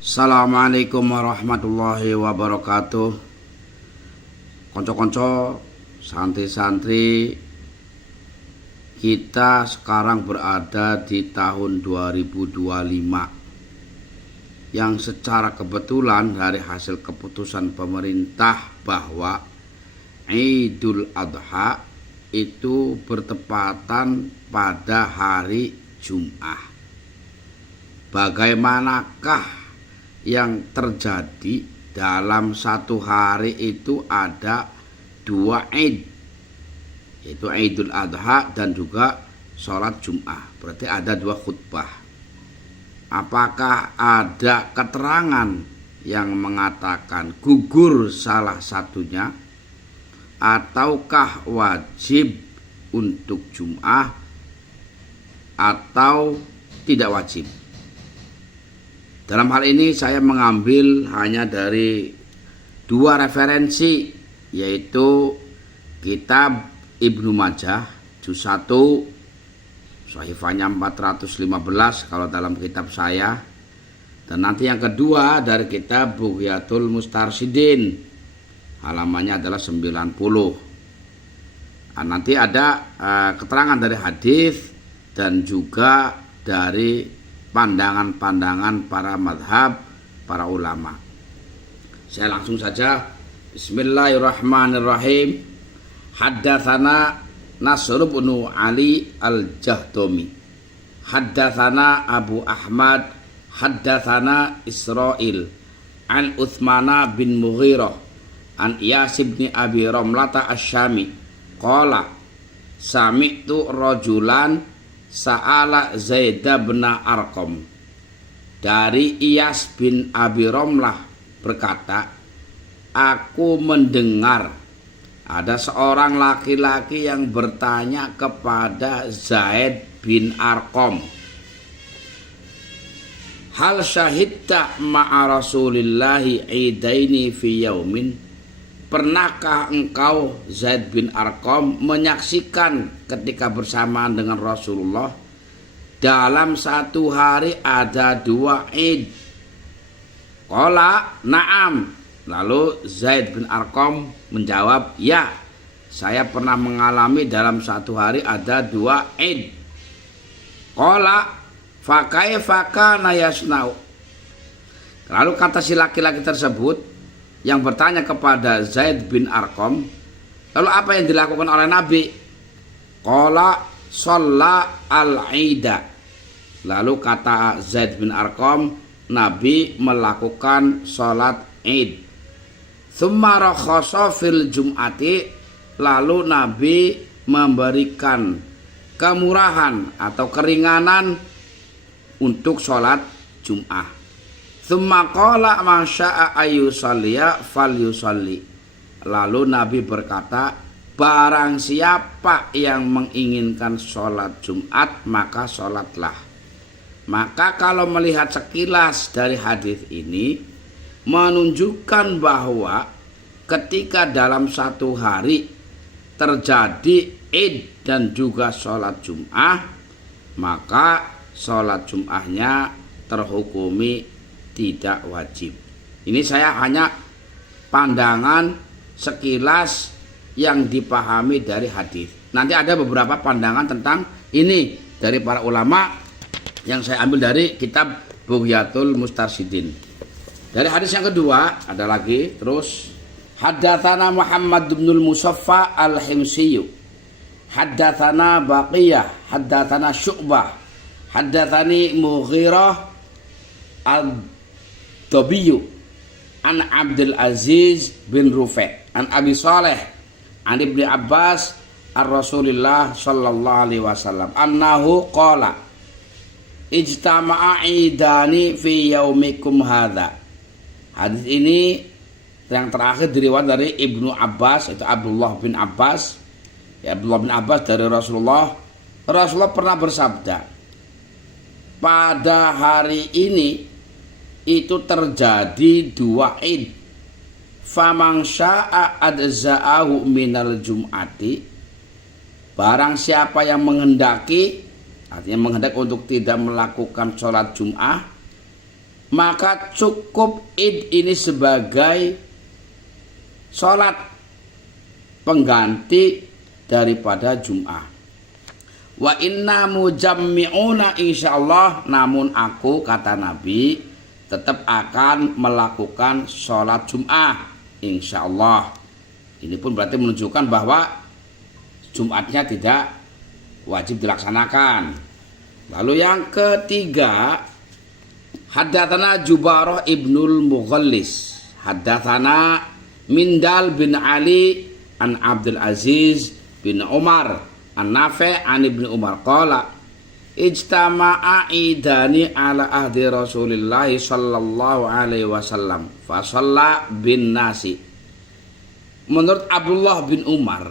Assalamualaikum warahmatullahi wabarakatuh. Konco-konco, santri-santri, kita sekarang berada di tahun 2025 yang secara kebetulan dari hasil keputusan pemerintah bahwa Idul Adha itu bertepatan pada hari Jumat. Bagaimanakah yang terjadi dalam satu hari itu? Ada dua Id, yaitu Idul Adha dan juga sholat Jum'ah. Berarti ada dua khutbah. Apakah ada keterangan yang mengatakan gugur salah satunya, ataukah wajib untuk Jum'ah atau tidak wajib? Dalam hal ini saya mengambil hanya dari dua referensi, yaitu kitab Ibnu Majah juz 1 sahifahnya 415 kalau dalam kitab saya, dan nanti yang kedua dari kitab Bughyatul Mustarsyidin, halamannya adalah 90. Nanti ada keterangan dari hadis dan juga dari pandangan-pandangan para madhab, para ulama. Saya langsung saja. Bismillahirrahmanirrahim. Haddatsana Nasr bin Ali al-Jahdami, haddatsana Abu Ahmad, haddatsana Israil an Utsmana bin Mughirah an Iyas bin Abi Ramlata asy-Syami qala sami'tu rajulan sa'ala Zaid bin Arqam. Dari Iyas bin Abi Ramlah berkata, aku mendengar ada seorang laki-laki yang bertanya kepada Zaid bin Arqam, hal syahidta ma'a Rasulillahi idaini fi yaumin? Pernahkah engkau Zaid bin Arqam menyaksikan ketika bersamaan dengan Rasulullah dalam satu hari ada dua Id? Qala na'am. Lalu Zaid bin Arqam menjawab, ya, saya pernah mengalami dalam satu hari ada dua Id. Qala fa kaifa kana yasnau. Lalu kata si laki-laki tersebut yang bertanya kepada Zaid bin Arqam, lalu apa yang dilakukan oleh Nabi? Qala shalla al-ida. Lalu kata Zaid bin Arqam, Nabi melakukan sholat Id. Tsumma rakhasa fil jum'ati. Lalu Nabi memberikan kemurahan atau keringanan untuk sholat Jum'ah. Tsumma qala man syaa ayyusalliya falyusalli. Lalu Nabi berkata, barang siapa yang menginginkan sholat Jumat maka sholatlah. Maka kalau melihat sekilas dari hadis ini menunjukkan bahwa ketika dalam satu hari terjadi Id dan juga sholat Jum'ah, maka sholat Jum'ahnya terhukumi tidak wajib. Ini saya hanya pandangan sekilas yang dipahami dari hadis. Nanti ada beberapa pandangan tentang ini dari para ulama yang saya ambil dari kitab Bughyatul Mustarsyidin. Dari hadis yang kedua ada lagi terus, haddatsana Muhammad bin Musaffa al-Himsi, haddatsana Baqiyah, haddatsana Syu'bah, haddatsani Mughirah al-Dabiyu an Abdul Aziz bin Rufi' an Abi Saleh an Ibnu Abbas ar-Rasulillah sallallahu alaihi wasallam annahu qala ijtama'a idani fi yaumikum hadza. Hadis ini yang terakhir diriwayat dari Ibnu Abbas, itu Abdullah bin Abbas. Ya, Abdullah bin Abbas dari Rasulullah. Rasulullah pernah bersabda, pada hari ini itu terjadi dua Id. Faman syaa adza'ahu minal jum'ati. Barang siapa yang menghendaki, artinya menghendaki untuk tidak melakukan sholat Jum'ah, maka cukup id ini sebagai sholat pengganti daripada Jum'ah. Wa inna mujammi'una insyaallah, namun aku, kata Nabi, tetap akan melakukan sholat Jum'ah insyaallah. Ini pun berarti menunjukkan bahwa Jumatnya tidak wajib dilaksanakan. Lalu yang ketiga, haddatsana Jubarah ibnul Mughallis, haddatsana Mindal bin Ali an Abdul Aziz bin Umar an Nafi' an Ibnu Umar qala ijtama'a idani ala ahdi Rasulillah sallallahu alaihi wasallam fa shalla bin nasi. Menurut Abdullah bin Umar,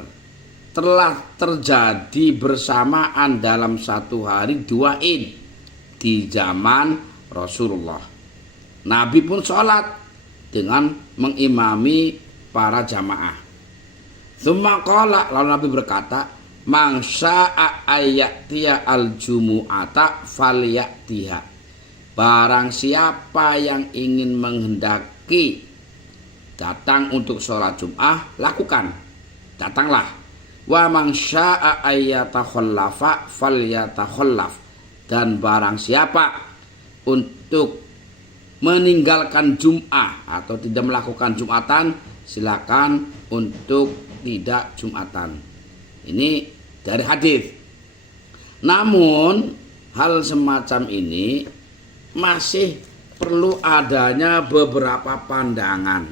telah terjadi bersamaan dalam satu hari dua id di zaman Rasulullah. Nabi pun sholat dengan mengimami para jamaah. Tsumma qala, lalu Nabi berkata, man syaa ayyatiya al-jumu'ata falyatiha. Barang siapa yang ingin menghendaki datang untuk sholat Jum'ah, lakukan, datanglah. Wa man syaa ayyatakhallafa falyatakhallaf. Dan barang siapa untuk meninggalkan Jum'ah atau tidak melakukan Jum'atan, silakan untuk tidak Jum'atan. Ini dari hadis. Namun hal semacam ini masih perlu adanya beberapa pandangan,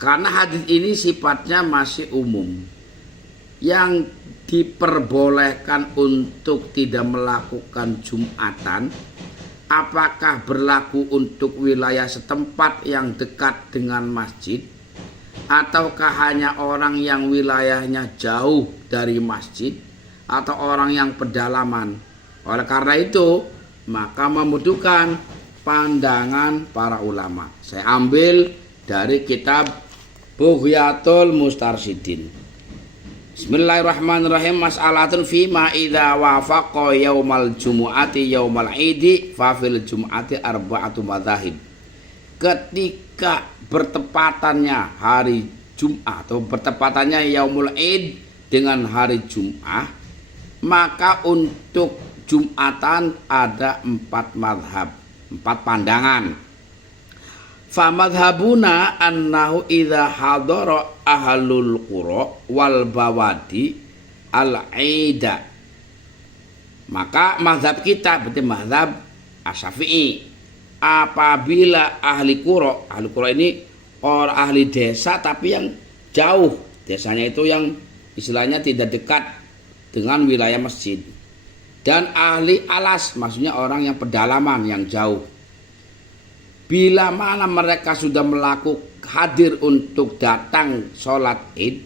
karena hadis ini sifatnya masih umum. Yang diperbolehkan untuk tidak melakukan Jum'atan, apakah berlaku untuk wilayah setempat yang dekat dengan masjid, ataukah hanya orang yang wilayahnya jauh dari masjid, atau orang yang pedalaman? Oleh karena itu, maka membutuhkan pandangan para ulama. Saya ambil dari kitab Bughyatul Mustarsyidin. Bismillahirrahmanirrahim. Mas'alatun fima idza wafaqa yaumal jumu'ati yaumal idi fa fil jumu'ati arba'atu madzahib. Ketika bertepatannya hari Jum'ah atau bertepatannya yaumul id dengan hari Jum'ah, maka untuk Jum'atan ada 4 madhab, 4 pandangan. Fa madhabuna annahu idza hadara ahlul qura wal bawadi al-aida. Maka mazhab kita berarti mazhab Asy-Syafi'i, apabila ahli qura ini orang ahli desa tapi yang jauh, desanya itu yang istilahnya tidak dekat dengan wilayah masjid, dan ahli alas maksudnya orang yang pedalaman yang jauh. Bila mana mereka sudah melakukan hadir untuk datang sholat id,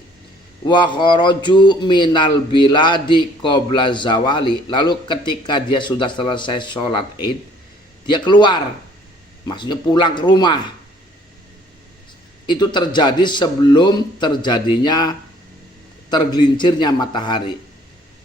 wa kharaju minal biladi qabla zawali, lalu ketika dia sudah selesai sholat id, dia keluar, maksudnya pulang ke rumah. Itu terjadi sebelum terjadinya tergelincirnya matahari.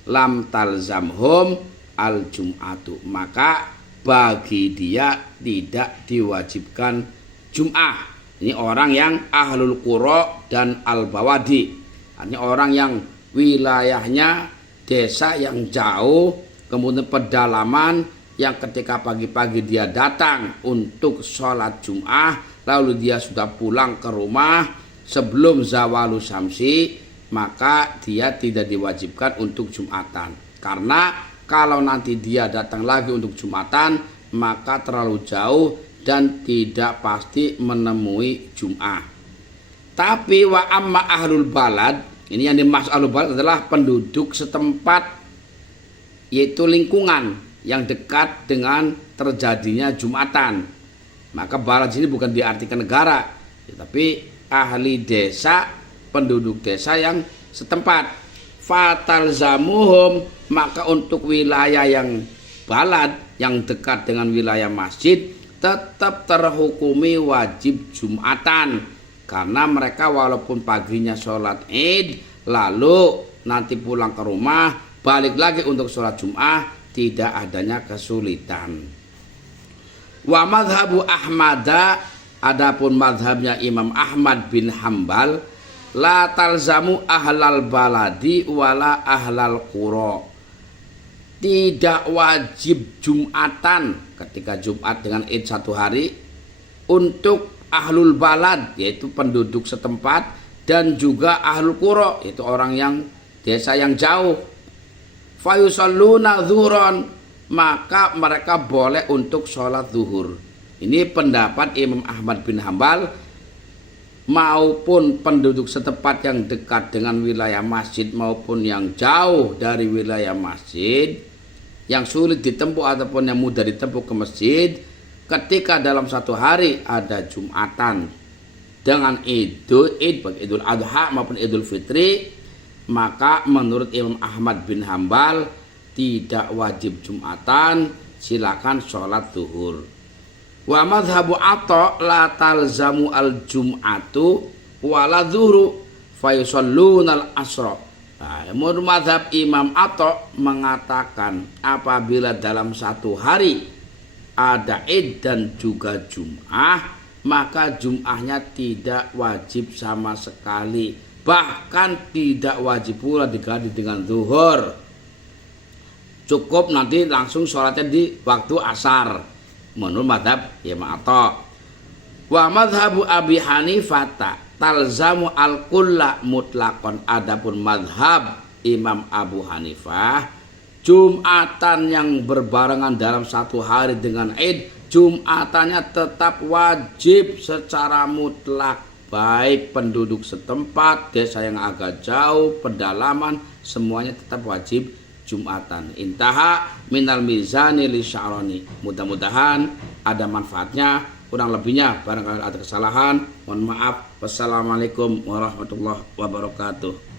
Lam talzamhum al jum'atu, maka bagi dia tidak diwajibkan Jum'ah. Ini orang yang ahlul qura dan al-bawadi, artinya orang yang wilayahnya desa yang jauh, kemudian pedalaman, yang ketika pagi-pagi dia datang untuk sholat Jum'ah, lalu dia sudah pulang ke rumah sebelum zawalu syamsi, maka dia tidak diwajibkan untuk Jum'atan. Karena kalau nanti dia datang lagi untuk Jum'atan, maka terlalu jauh dan tidak pasti menemui Jum'ah. Tapi wa amma ahlul balad, ini yang dimaksud ahlul balad adalah penduduk setempat, yaitu lingkungan yang dekat dengan terjadinya Jum'atan. Maka balad sini bukan diartikan negara, tetapi ahli desa, penduduk desa yang setempat. Fatal zamuhum, maka untuk wilayah yang balad yang dekat dengan wilayah masjid tetap terhukumi wajib Jum'atan, karena mereka walaupun paginya sholat id lalu nanti pulang ke rumah balik lagi untuk sholat Jum'ah, tidak adanya kesulitan. Wa madhabu Ahmada, adapun madhabnya Imam Ahmad bin Hambal, la talzamu ahlal baladi wala ahlal qura. Tidak wajib Jumatan ketika Jumat dengan Id satu hari untuk ahlul balad, yaitu penduduk setempat, dan juga ahlul qura, yaitu orang yang desa yang jauh. Fayusalluna zuhron, maka mereka boleh untuk sholat zuhur. Ini pendapat Imam Ahmad bin Hambal. Maupun penduduk setempat yang dekat dengan wilayah masjid maupun yang jauh dari wilayah masjid, yang sulit ditempuh ataupun yang mudah ditempuh ke masjid, ketika dalam satu hari ada Jumatan dengan Id baik Idul Adha maupun Idul Fitri, maka menurut Imam Ahmad bin Hambal tidak wajib Jumatan, silakan sholat zuhur. Wa madhabu Atha la talzamu al jum'atu wala zuhru fayusalluna al asra. Nah, menurut madhab Imam Atha mengatakan apabila dalam satu hari ada Id dan juga Jum'ah, maka Jum'ahnya tidak wajib sama sekali, bahkan tidak wajib pula diganti dengan zuhur. Cukup nanti langsung sholatnya di waktu asar menurut madhab Imam Atha. Wa madhabu Abi Hanifah talzamu al-kulla mutlaqan, adapun madhab Imam Abu Hanifah, Jumatan yang berbarengan dalam satu hari dengan Id, Jumatannya tetap wajib secara mutlak, baik penduduk setempat, desa yang agak jauh, pedalaman, semuanya tetap wajib Jumatan. Intaha minal mizani li sya'rani. Mudah-mudahan ada manfaatnya, kurang lebihnya barangkali ada kesalahan, mohon maaf. Wassalamualaikum warahmatullahi wabarakatuh.